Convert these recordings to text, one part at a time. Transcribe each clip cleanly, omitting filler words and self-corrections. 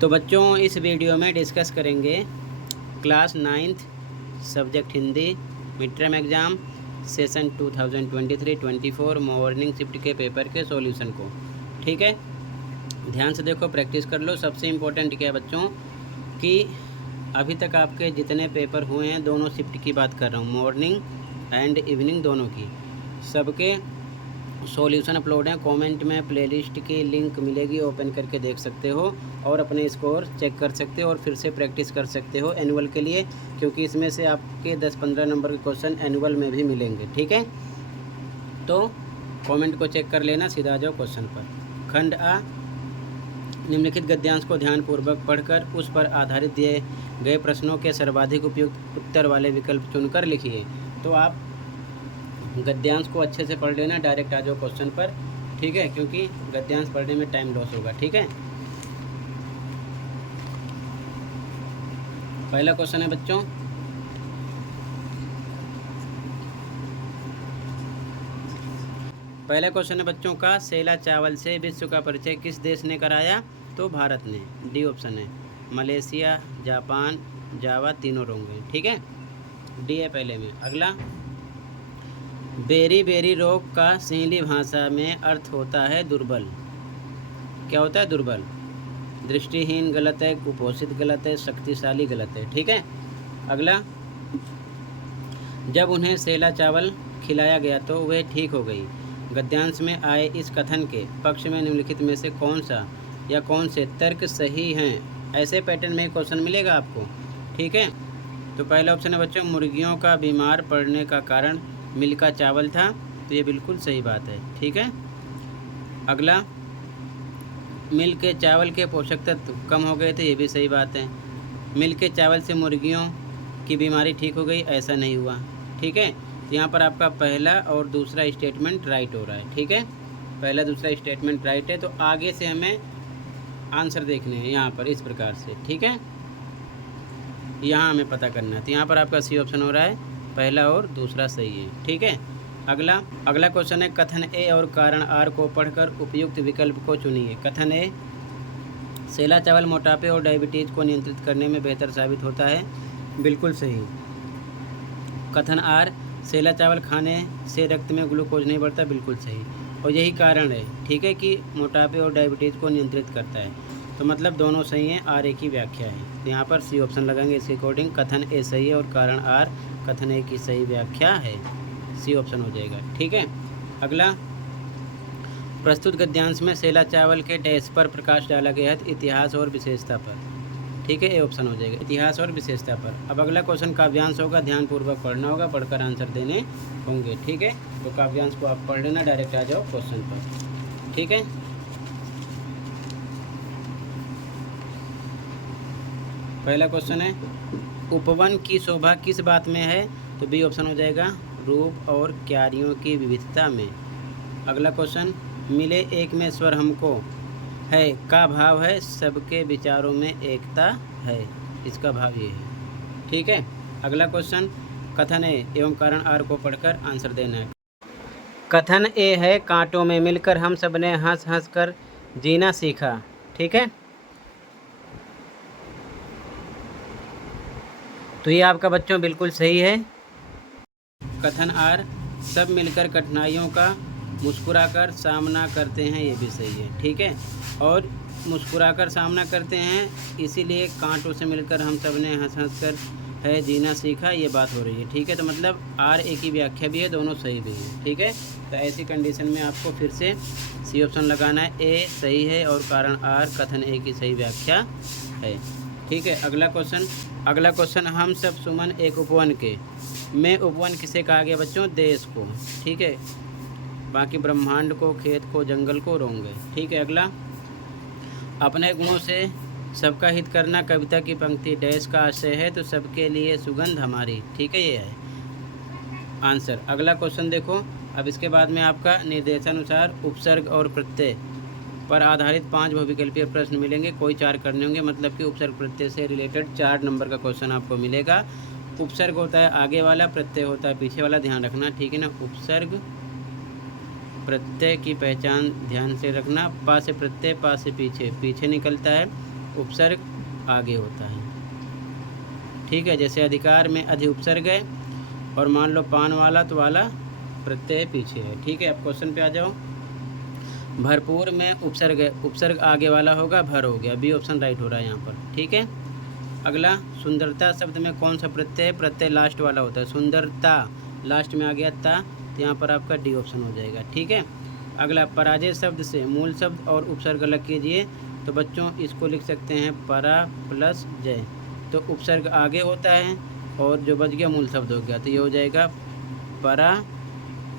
तो बच्चों इस वीडियो में डिस्कस करेंगे class 9th subject Hindi mid term exam session 2023-24 morning shift के पेपर के सॉल्यूशन को। ठीक है, ध्यान से देखो, प्रैक्टिस कर लो। सबसे इम्पोर्टेंट क्या है बच्चों कि अभी तक आपके जितने पेपर हुए हैं, दोनों शिफ्ट की बात कर रहा हूँ, मॉर्निंग एंड इवनिंग दोनों की, सबके सॉल्यूशन अपलोड है। कमेंट में प्लेलिस्ट की लिंक मिलेगी, ओपन करके देख सकते हो और अपने स्कोर चेक कर सकते हो और फिर से प्रैक्टिस कर सकते हो एनुअल के लिए, क्योंकि इसमें से आपके 10-15 नंबर के क्वेश्चन एनुअल में भी मिलेंगे। ठीक है, तो कमेंट को चेक कर लेना। सीधा आ जाओ क्वेश्चन पर। खंड आ, निम्नलिखित गद्यांश को ध्यानपूर्वक पढ़कर उस पर आधारित दिए गए प्रश्नों के सर्वाधिक उपयुक्त उत्तर वाले विकल्प चुनकर लिखिए। तो आप गद्यांश को अच्छे से पढ़ लेना, डायरेक्ट आ जाओ क्वेश्चन पर। ठीक है, क्योंकि गद्यांश पढ़ने में टाइम लॉस होगा। ठीक है, पहला क्वेश्चन है बच्चों, पहला क्वेश्चन है बच्चों का, सेला चावल से विश्व का परिचय किस देश ने कराया? तो भारत ने। डी ऑप्शन है। मलेशिया, जापान, जावा, तीनों होंगे। ठीक है, डी है पहले में। अगला, बेरी बेरी रोग का सिंहली भाषा में अर्थ होता है दुर्बल। क्या होता है? दुर्बल। दृष्टिहीन गलत है, कुपोषित गलत है, शक्तिशाली गलत है। ठीक है, अगला, जब उन्हें सेला चावल खिलाया गया तो वे ठीक हो गई। गद्यांश में आए इस कथन के पक्ष में निम्नलिखित में से कौन सा या कौन से तर्क सही हैं? ऐसे पैटर्न में क्वेश्चन मिलेगा आपको। ठीक है, तो पहला ऑप्शन है बच्चों, मुर्गियों का बीमार पड़ने का कारण मिल का चावल था। तो ये बिल्कुल सही बात है। ठीक है, अगला, मिल के चावल के पोषक तत्व कम हो गए थे। ये भी सही बात है। मिल के चावल से मुर्गियों की बीमारी ठीक हो गई, ऐसा नहीं हुआ। ठीक है, यहाँ पर आपका पहला और दूसरा स्टेटमेंट राइट हो रहा है। ठीक है, पहला दूसरा स्टेटमेंट राइट है। तो आगे से हमें आंसर देखने हैं यहाँ पर इस प्रकार से। ठीक है, यहाँ हमें पता करना है। तो यहाँ पर आपका सी ऑप्शन हो रहा है, पहला और दूसरा सही है। ठीक है, अगला क्वेश्चन है, कथन ए और कारण आर को पढ़कर उपयुक्त विकल्प को चुनिए। कथन ए, सेला चावल मोटापे और डायबिटीज़ को नियंत्रित करने में बेहतर साबित होता है। बिल्कुल सही। कथन आर, सेला चावल खाने से रक्त में ग्लूकोज नहीं बढ़ता। बिल्कुल सही, और यही कारण है। ठीक है, कि मोटापे और डायबिटीज़ को नियंत्रित करता है। तो मतलब दोनों सही हैं, आर ए की व्याख्या है। तो यहाँ पर सी ऑप्शन लगाएंगे इसके अकॉर्डिंग। कथन ए सही है और कारण आर कथन ए की सही व्याख्या है। सी ऑप्शन हो जाएगा। ठीक है, अगला, प्रस्तुत गद्यांश में सेला चावल के डैश पर प्रकाश डाला गया है। इतिहास और विशेषता पर। ठीक है, ए ऑप्शन हो जाएगा, इतिहास और विशेषता पर। अब अगला क्वेश्चन काव्यांश होगा, ध्यानपूर्वक पढ़ना होगा, पढ़कर आंसर देने होंगे। ठीक है, तो काव्यांश को आप पढ़ लेना, डायरेक्ट आ जाओ क्वेश्चन पर। ठीक है, पहला क्वेश्चन है, उपवन की शोभा किस बात में है? तो बी ऑप्शन हो जाएगा, रूप और क्यारियों की विविधता में। अगला क्वेश्चन, मिले एक में स्वर हमको है का भाव है सबके विचारों में एकता है। इसका भाव ये है। ठीक है, अगला क्वेश्चन, कथन ए एवं कारण आर को पढ़कर आंसर देना है। कथन ए है, कांटों में मिलकर हम सब ने हंस हंस कर जीना सीखा। ठीक है, तो ये आपका बच्चों बिल्कुल सही है। कथन आर, सब मिलकर कठिनाइयों का मुस्कुराकर सामना करते हैं। ये भी सही है। ठीक है, और मुस्कुराकर सामना करते हैं, इसीलिए कांटों से मिलकर हम सब ने हंस हंस कर है जीना सीखा, ये बात हो रही है। ठीक है, तो मतलब आर ए की व्याख्या भी है, दोनों सही भी है। ठीक है, तो ऐसी कंडीशन में आपको फिर से सी ऑप्शन लगाना है, ए सही है और कारण आर कथन ए की सही व्याख्या है। ठीक है, अगला क्वेश्चन, हम सब सुमन एक उपवन के में उपवन किसे कहा गया बच्चों? देश को। ठीक है, बाकी ब्रह्मांड को, खेत को, जंगल को रोंगे। ठीक है, अगला, अपने गुणों से सबका हित करना कविता की पंक्ति डैश का आशय है तो सबके लिए सुगंध हमारी। ठीक है, ये है आंसर। अगला क्वेश्चन देखो, अब इसके बाद में आपका निर्देशानुसार उपसर्ग और प्रत्यय पर आधारित 5 बहुविकल्पीय प्रश्न मिलेंगे। कोई 4 करने होंगे, मतलब कि उपसर्ग प्रत्यय से रिलेटेड 4 नंबर का क्वेश्चन आपको मिलेगा। उपसर्ग होता है आगे वाला, प्रत्यय होता है पीछे वाला, ध्यान रखना। ठीक है ना, उपसर्ग प्रत्यय की पहचान ध्यान से रखना। पा से प्रत्यय, पा से पीछे, पीछे निकलता है, उपसर्ग आगे होता है। ठीक है, जैसे अधिकार में अधि उपसर्ग है और मान लो पान वाला तो वाला प्रत्यय पीछे है। ठीक है, अब क्वेश्चन पे आ जाओ। भरपूर में उपसर्ग है, उपसर्ग आगे वाला होगा, भर हो गया, बी ऑप्शन राइट हो रहा है यहाँ पर। ठीक है, अगला सुंदरता शब्द में कौन सा प्रत्यय, प्रत्यय लास्ट वाला होता है। सुंदरता लास्ट में आ गया ता, तो यहाँ पर आपका डी ऑप्शन हो जाएगा। ठीक है, अगला पराजय शब्द से मूल शब्द और उपसर्ग अलग कीजिए। तो बच्चों इसको लिख सकते हैं परा प्लस जय, तो उपसर्ग आगे होता है और जो बच गया मूल शब्द हो गया, तो ये हो जाएगा परा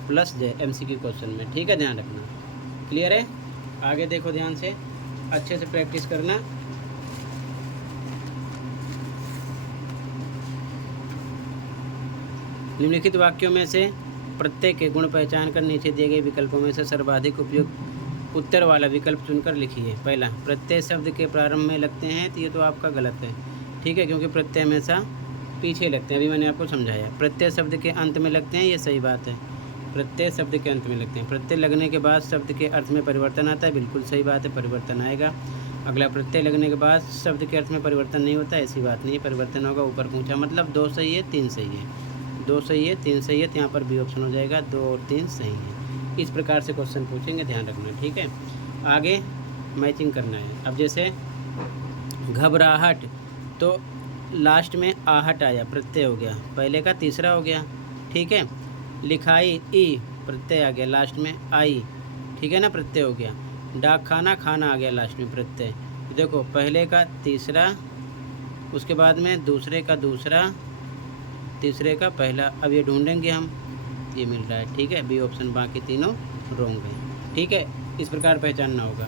प्लस जय MCQ क्वेश्चन में। ठीक है, ध्यान रखना। क्लियर है, आगे देखो ध्यान से, अच्छे से प्रैक्टिस करना। निम्नलिखित वाक्यों में से प्रत्येक के गुण पहचान कर नीचे दिए गए विकल्पों में से सर्वाधिक उपयुक्त उत्तर वाला विकल्प चुनकर लिखिए। पहला, प्रत्यय शब्द के प्रारंभ में लगते हैं, तो ये तो आपका गलत है। ठीक है, क्योंकि प्रत्यय हमेशा पीछे लगते हैं, अभी मैंने आपको समझाया। प्रत्यय शब्द के अंत में लगते हैं, ये सही बात है। प्रत्यय शब्द के अंत में लगते हैं। प्रत्यय लगने के बाद शब्द के अर्थ में परिवर्तन आता है, बिल्कुल सही बात है, परिवर्तन आएगा। अगला, प्रत्यय लगने के बाद शब्द के अर्थ में परिवर्तन नहीं होता, ऐसी बात नहीं है, परिवर्तन होगा। ऊपर पूछा मतलब 2 सही है 3 सही है, 2 सही है 3 सही है, तो यहाँ पर बी ऑप्शन हो जाएगा, 2 और 3 सही है। इस प्रकार से क्वेश्चन पूछेंगे, ध्यान रखना। ठीक है, आगे मैचिंग करना है। अब जैसे घबराहट, तो लास्ट में आहट आया, प्रत्यय हो गया, पहले का तीसरा हो गया। ठीक है, लिखाई ई, प्रत्यय आ गया, लास्ट में आई। ठीक है ना, प्रत्यय हो गया। डाक खाना, खाना आ गया लास्ट में, प्रत्यय। देखो पहले का तीसरा, उसके बाद में दूसरे का दूसरा, तीसरे का पहला। अब ये ढूंढेंगे हम, ये मिल रहा है। ठीक है, बी ऑप्शन, बाकी तीनों रॉन्ग है। ठीक है, इस प्रकार पहचानना होगा।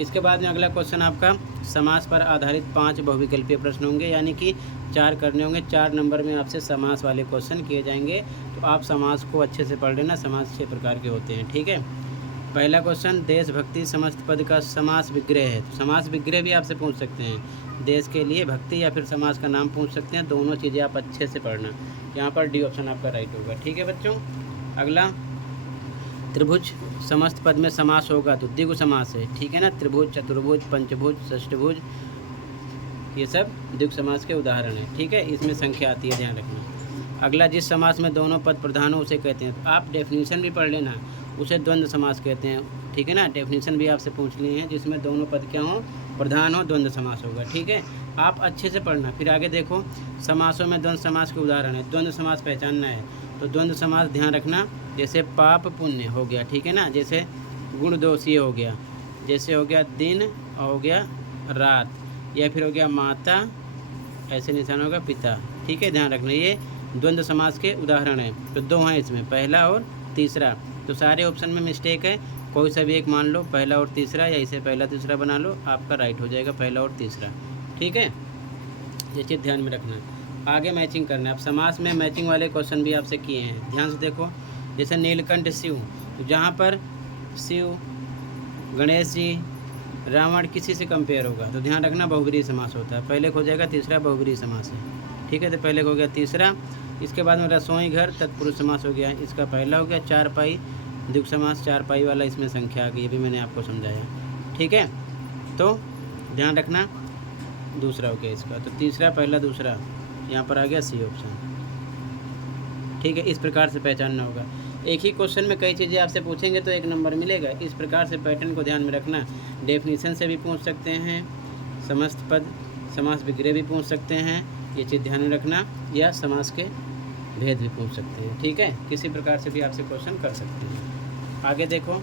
इसके बाद में अगला क्वेश्चन आपका समास पर आधारित 5 बहुविकल्पीय प्रश्न होंगे, यानी कि 4 करने होंगे। 4 नंबर में आपसे समास वाले क्वेश्चन किए जाएंगे, तो आप समास को अच्छे से पढ़ लेना। समास 6 प्रकार के होते हैं। ठीक है, पहला क्वेश्चन, देशभक्ति समस्त पद का समास विग्रह है। तो समास विग्रह भी आपसे पूछ सकते हैं, देश के लिए भक्ति या फिर समास का नाम पूछ सकते हैं, दोनों चीज़ें आप अच्छे से पढ़ना। यहाँ पर डी ऑप्शन आपका राइट होगा। ठीक है बच्चों, अगला, त्रिभुज समस्त पद में समास होगा तो द्विगु समास है। ठीक है ना, त्रिभुज, चतुर्भुज, पंचभुज, षष्ठभुज, ये सब द्विगु समास के उदाहरण है। ठीक है, इसमें संख्या आती है, ध्यान रखना। अगला, जिस समास में दोनों पद प्रधान हो उसे कहते हैं। तो आप डेफिनेशन भी पढ़ लेना, उसे द्वंद्व समास कहते हैं। ठीक है ना, डेफिनेशन भी आपसे पूछ लिए हैं, जिसमें दोनों पद क्या हो, प्रधान हो, द्वंद्व समास होगा। ठीक है, आप अच्छे से पढ़ना। फिर आगे देखो, समासों में द्वंद्व समास के उदाहरण है। द्वंद्व समास पहचानना है, तो द्वंद्व समास ध्यान रखना, जैसे पाप पुण्य हो गया। ठीक है ना, जैसे गुण दोषी हो गया, जैसे हो गया दिन और हो गया रात, या फिर हो गया माता, ऐसे निशान होगा पिता। ठीक है, ध्यान रखना, ये द्वंद्व समास के उदाहरण है। तो 2 हैं इसमें, पहला और तीसरा। तो सारे ऑप्शन में मिस्टेक है, कोई सा भी एक मान लो, पहला और तीसरा, या इसे पहला तीसरा बना लो, आपका राइट हो जाएगा पहला और तीसरा। ठीक है, ये चीज़ ध्यान में रखना। आगे मैचिंग करना है। अब समास में मैचिंग वाले क्वेश्चन भी आपसे किए हैं, ध्यान से देखो। जैसे नीलकंठ शिव, तो जहाँ पर शिव, गणेश जी, रावण किसी से कंपेयर होगा, तो ध्यान रखना बहुब्रीहि समास होता है। पहले को हो जाएगा तीसरा, बहुब्रीहि समास है। ठीक है, तो पहले को हो गया तीसरा। इसके बाद में रसोई घर, तत्पुरुष समास हो गया, इसका पहला हो गया। चारपाई द्विगु समास, चारपाई वाला इसमें संख्या आ गई, ये भी मैंने आपको समझाया। ठीक है, तो ध्यान रखना, दूसरा हो गया इसका। तो तीसरा, पहला, दूसरा, यहाँ पर आ गया सी ऑप्शन। ठीक है, इस प्रकार से पहचानना होगा। एक ही क्वेश्चन में कई चीज़ें आपसे पूछेंगे तो 1 नंबर मिलेगा। इस प्रकार से पैटर्न को ध्यान में रखना। डेफिनेशन से भी पूछ सकते हैं, समस्त पद समास विग्रह भी पूछ सकते हैं, ये चीज़ ध्यान में रखना, या समास के भेद भी पूछ सकते हैं। ठीक है, किसी प्रकार से भी आपसे क्वेश्चन कर सकते हैं। आगे देखो,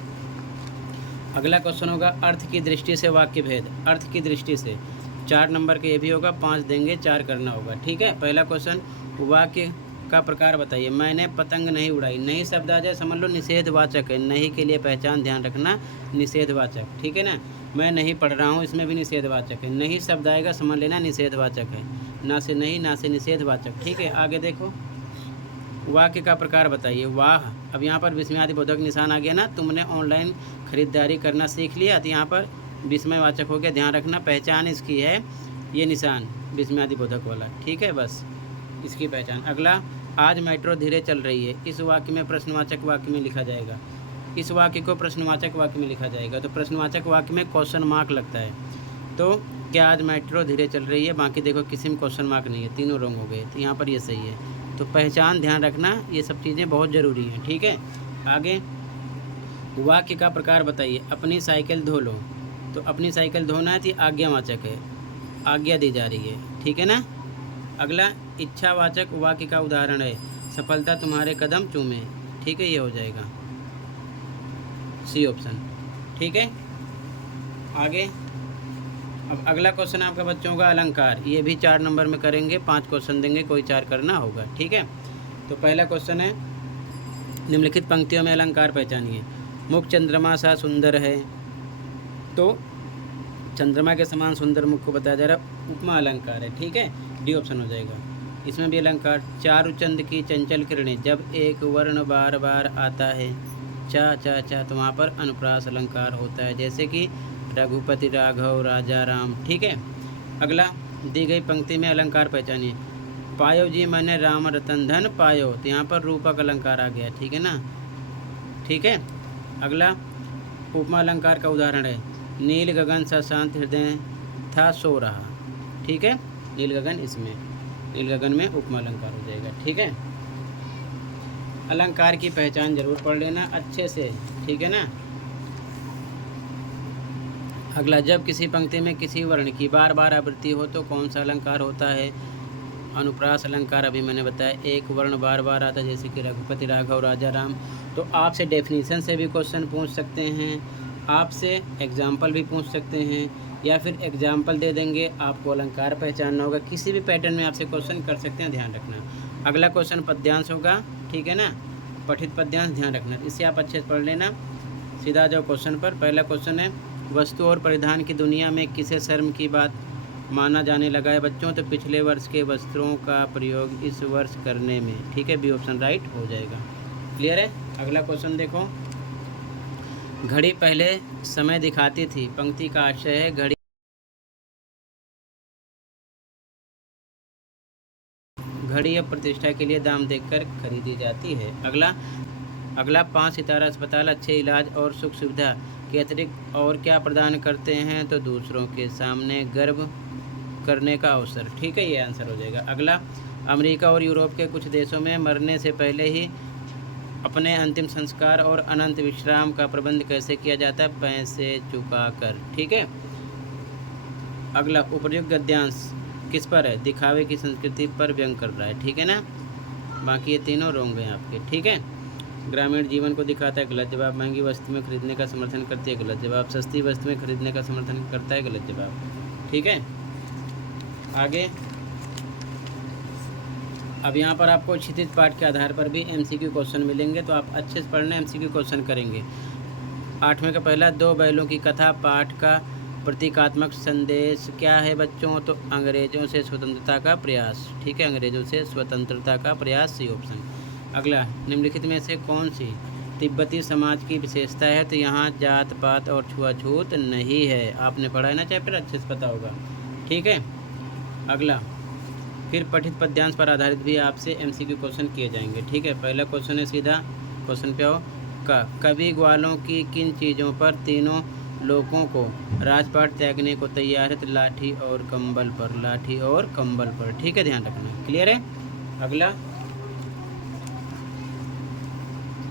अगला क्वेश्चन होगा अर्थ की दृष्टि से वाक्य भेद। अर्थ की दृष्टि से 4 नंबर के ये भी होगा, 5 देंगे, 4 करना होगा। ठीक है, पहला क्वेश्चन, वाक्य का प्रकार बताइए। मैंने पतंग नहीं उड़ाई, नहीं शब्द आ जाए समझ लो निषेधवाचक है। नहीं के लिए पहचान ध्यान रखना, निषेधवाचक। ठीक है ना, मैं नहीं पढ़ रहा हूँ, इसमें भी निषेधवाचक है। नहीं शब्द आएगा समझ लेना निषेधवाचक है, ना से नहीं, ना से निषेधवाचक। ठीक है, आगे देखो, वाक्य का प्रकार बताइए। वाह, अब यहाँ पर विस्मयादिबोधक निशान आ गया ना, तुमने ऑनलाइन खरीदारी करना सीख लिया, तो यहाँ पर विस्मयवाचक हो गया, ध्यान रखना। पहचान इसकी है ये निशान विस्मयादिबोधक वाला। ठीक है, बस इसकी पहचान। अगला, आज मेट्रो धीरे चल रही है, इस वाक्य में प्रश्नवाचक वाक्य में लिखा जाएगा। इस वाक्य को प्रश्नवाचक वाक्य में लिखा जाएगा। तो प्रश्नवाचक वाक्य में क्वेश्चन मार्क लगता है। तो क्या आज मेट्रो धीरे चल रही है? बाकी देखो किसी में क्वेश्चन मार्क नहीं है, तीनों रॉन्ग हो गए, तो यहाँ पर ये सही है। तो पहचान ध्यान रखना, ये सब चीज़ें बहुत ज़रूरी हैं, ठीक है। आगे वाक्य का प्रकार बताइए। अपनी साइकिल धो लो, तो अपनी साइकिल धोना है तो आज्ञावाचक है, आज्ञा दी जा रही है, ठीक है ना। अगला इच्छावाचक वाक्य का उदाहरण है, सफलता तुम्हारे कदम चूमे, ठीक है, ये हो जाएगा सी ऑप्शन, ठीक है। आगे अब अगला क्वेश्चन आपका बच्चों का अलंकार, ये भी 4 नंबर में करेंगे, 5 क्वेश्चन देंगे, कोई 4 करना होगा, ठीक है। तो पहला क्वेश्चन है, निम्नलिखित पंक्तियों में अलंकार पहचानिए। मुख चंद्रमा सा सुंदर है, तो चंद्रमा के समान सुंदर मुख को बताया जा रहा, उपमा अलंकार है, ठीक है, डी ऑप्शन हो जाएगा। इसमें भी अलंकार, चारुचंद की चंचल किरणें, जब एक वर्ण बार बार आता है, चा चा चा, तो वहाँ पर अनुप्रास अलंकार होता है, जैसे कि रघुपति राघव राजा राम, ठीक है। अगला दी गई पंक्ति में अलंकार पहचानिए। पायो जी मैंने राम रतन धन पायो, तो यहाँ पर रूपक अलंकार आ गया, ठीक है ना, ठीक है। अगला उपमा अलंकार का उदाहरण है, नील गगन सा शांत हृदय था सो रहा, ठीक है, नील गगन, इसमें नील गगन में उपमा अलंकार हो जाएगा, ठीक है। अलंकार की पहचान जरूर पढ़ लेना अच्छे से, ठीक है ना। अगला, जब किसी पंक्ति में किसी वर्ण की बार बार आवृत्ति हो तो कौन सा अलंकार होता है? अनुप्रास अलंकार, अभी मैंने बताया, एक वर्ण बार बार आता है, जैसे कि रघुपति राघव राजा राम। तो आपसे डेफिनेशन से भी क्वेश्चन पूछ सकते हैं, आपसे एग्जाम्पल भी पूछ सकते हैं, या फिर एग्जाम्पल दे देंगे, आपको अलंकार पहचानना होगा, किसी भी पैटर्न में आपसे क्वेश्चन कर सकते हैं, ध्यान रखना। अगला क्वेश्चन पद्यांश होगा, ठीक है ना, पठित पद्यांश ध्यान रखना, इससे आप अच्छे से पढ़ लेना। सीधा जाओ क्वेश्चन पर। पहला क्वेश्चन है, वस्तु और परिधान की दुनिया में किसे शर्म की बात माना जाने लगा है बच्चों? तो पिछले वर्ष के वस्त्रों का प्रयोग इस वर्ष करने में, ठीक है, बी ऑप्शन राइट हो जाएगा। क्लियर है। अगला क्वेश्चन देखो, घड़ी पहले समय दिखाती थी, पंक्ति का आशय है घड़ी अब प्रतिष्ठा के लिए दाम देकर खरीदी जाती है। अगला 5 सितारा अस्पताल अच्छे इलाज और सुख सुविधा के अतिरिक्त और क्या प्रदान करते हैं? तो दूसरों के सामने गर्व करने का अवसर, ठीक है, ये आंसर हो जाएगा। अगला, अमेरिका और यूरोप के कुछ देशों में मरने से पहले ही अपने अंतिम संस्कार और अनंत विश्राम का प्रबंध कैसे किया जाता है? पैसे चुकाकर, ठीक है। अगला, उपर्युक्त गद्यांश किस पर है? दिखावे की संस्कृति पर व्यंग कर रहा है, ठीक है ना। बाकी ये तीनों रॉन्ग हैं आपके, ठीक है। ग्रामीण जीवन को दिखाता है, गलत जवाब। महंगी वस्तु में खरीदने का समर्थन करती है, गलत जवाब। सस्ती वस्तु में खरीदने का समर्थन करता है, गलत जवाब, ठीक है। आगे, अब यहाँ पर आपको क्षितिज पाठ के आधार पर भी एमसीक्यू क्वेश्चन मिलेंगे, तो आप अच्छे से पढ़ना, एमसीक्यू क्वेश्चन करेंगे। 8वें का पहला, 2 बैलों की कथा पाठ का प्रतीकात्मक संदेश क्या है बच्चों? तो अंग्रेजों से स्वतंत्रता का प्रयास, ठीक है, अंग्रेजों से स्वतंत्रता का प्रयास, सी ऑप्शन। अगला, निम्नलिखित में से कौन सी तिब्बती समाज की विशेषता है? तो यहाँ जात पात और छुआछूत नहीं है, आपने पढ़ा है ना चैप्टर, अच्छे से पता होगा, ठीक है। अगला, फिर पठित पद्यांश पर आधारित भी आपसे एमसीक्यू क्वेश्चन किए जाएंगे, ठीक है। पहला क्वेश्चन है, सीधा क्वेश्चन पे आओ, का कवि ग्वालों की किन चीज़ों पर तीनों लोगों को राजपाट त्यागने को तैयार है? तो लाठी और कंबल पर, लाठी और कंबल पर, ठीक है, ध्यान रखना। क्लियर है।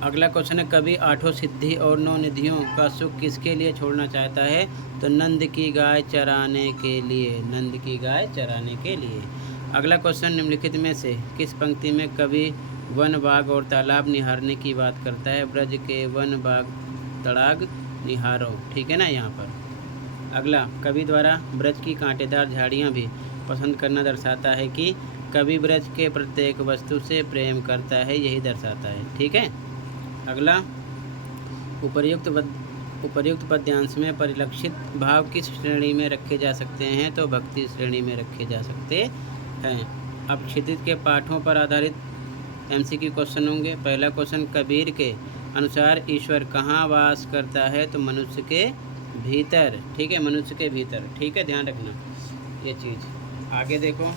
अगला क्वेश्चन है, कवि 8 सिद्धि और 9 निधियों का सुख किसके लिए छोड़ना चाहता है? तो नंद की गाय चराने के लिए, नंद की गाय चराने के लिए। अगला क्वेश्चन, निम्नलिखित में से किस पंक्ति में कवि वन बाग और तालाब निहारने की बात करता है? ब्रज के वन बाग तड़ाग निहारो, ठीक है ना, यहाँ पर। अगला, कवि द्वारा ब्रज की कांटेदार झाड़ियाँ भी पसंद करना दर्शाता है कि कवि ब्रज के प्रत्येक वस्तु से प्रेम करता है, यही दर्शाता है, ठीक है। अगला, उपर्युक्त पद्यांश में परिलक्षित भाव किस श्रेणी में रखे जा सकते हैं? तो भक्ति श्रेणी में रखे जा सकते हैं। अब क्षितिज के पाठों पर आधारित एमसीक्यू क्वेश्चन होंगे। पहला क्वेश्चन, कबीर के अनुसार ईश्वर कहाँ वास करता है? तो मनुष्य के भीतर, ठीक है, मनुष्य के भीतर, ठीक है, ध्यान रखना ये चीज़। आगे देखो,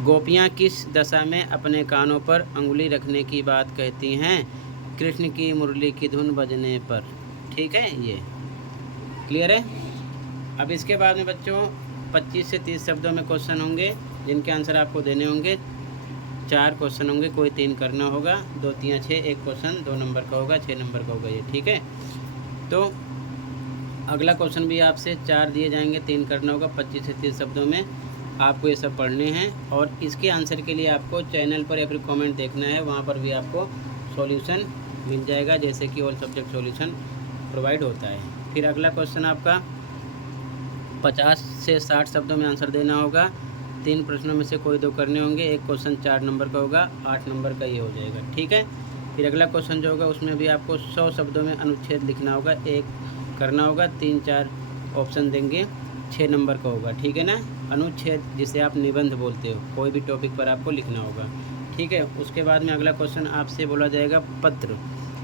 गोपियाँ किस दशा में अपने कानों पर अंगुली रखने की बात कहती हैं? कृष्ण की मुरली की धुन बजने पर, ठीक है, ये क्लियर है। अब इसके बाद में बच्चों 25 से 30 शब्दों में क्वेश्चन होंगे जिनके आंसर आपको देने होंगे। 4 क्वेश्चन होंगे, कोई 3 करना होगा, 2 3 6, एक क्वेश्चन 2 नंबर का होगा, 6 नंबर का होगा ये, ठीक है। तो अगला क्वेश्चन भी आपसे 4 दिए जाएंगे, 3 करना होगा, 25 से 30 शब्दों में आपको ये सब पढ़ने हैं। और इसके आंसर के लिए आपको चैनल पर या फिर कमेंट देखना है, वहाँ पर भी आपको सॉल्यूशन मिल जाएगा, जैसे कि ऑल सब्जेक्ट सॉल्यूशन प्रोवाइड होता है। फिर अगला क्वेश्चन आपका 50 से 60 शब्दों में आंसर देना होगा। 3 प्रश्नों में से कोई 2 करने होंगे, एक क्वेश्चन 4 नंबर का होगा, 8 नंबर का ये हो जाएगा, ठीक है। फिर अगला क्वेश्चन जो होगा उसमें भी आपको 100 शब्दों में अनुच्छेद लिखना होगा, एक करना होगा, 3 4 ऑप्शन देंगे, 6 नंबर का होगा, ठीक है ना। अनुच्छेद जिसे आप निबंध बोलते हो, कोई भी टॉपिक पर आपको लिखना होगा, ठीक है। उसके बाद में अगला क्वेश्चन आपसे बोला जाएगा पत्र,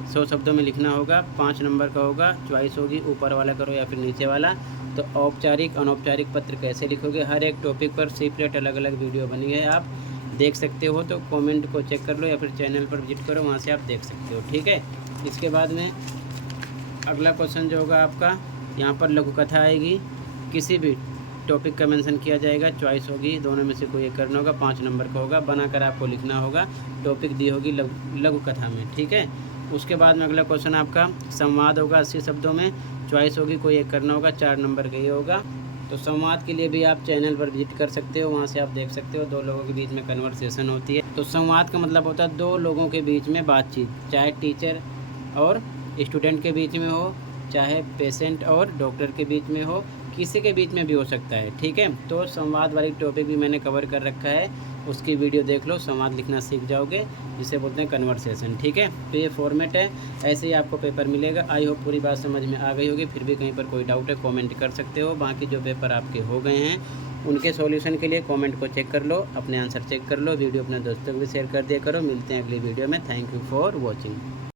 100 शब्दों में लिखना होगा, 5 नंबर का होगा, चॉइस होगी ऊपर वाला करो या फिर नीचे वाला। तो औपचारिक अनौपचारिक पत्र कैसे लिखोगे, हर एक टॉपिक पर सेपरेट अलग अलग वीडियो बनी है, आप देख सकते हो। तो कमेंट को चेक कर लो या फिर चैनल पर विजिट करो, वहाँ से आप देख सकते हो, ठीक है। इसके बाद में अगला क्वेश्चन जो होगा आपका, यहाँ पर लघु कथा आएगी, किसी भी टॉपिक का मेंशन किया जाएगा, चॉइस होगी, दोनों में से कोई एक करना होगा, 5 नंबर का होगा, बनाकर आपको लिखना होगा, टॉपिक दी होगी लघु कथा में, ठीक है। उसके बाद में अगला क्वेश्चन आपका संवाद होगा, 80 शब्दों में, चॉइस होगी, कोई एक करना होगा, 4 नंबर का ये होगा। तो संवाद के लिए भी आप चैनल पर विजिट कर सकते हो, वहाँ से आप देख सकते हो, 2 लोगों के बीच में कन्वर्सेशन होती है। तो संवाद का मतलब होता है 2 लोगों के बीच में बातचीत, चाहे टीचर और स्टूडेंट के बीच में हो, चाहे पेशेंट और डॉक्टर के बीच में हो, किसी के बीच में भी हो सकता है, ठीक है। तो संवाद वाली टॉपिक भी मैंने कवर कर रखा है, उसकी वीडियो देख लो, संवाद लिखना सीख जाओगे, जिसे बोलते हैं कन्वर्सेशन, ठीक है। तो ये फॉर्मेट है, ऐसे ही आपको पेपर मिलेगा। आई होप पूरी बात समझ में आ गई होगी। फिर भी कहीं पर कोई डाउट है कमेंट कर सकते हो। बाकी जो पेपर आपके हो गए हैं उनके सॉल्यूशन के लिए कमेंट को चेक कर लो, अपने आंसर चेक कर लो, वीडियो अपने दोस्तों को भी शेयर कर दिया करो। मिलते हैं अगली वीडियो में। Thank you for watching.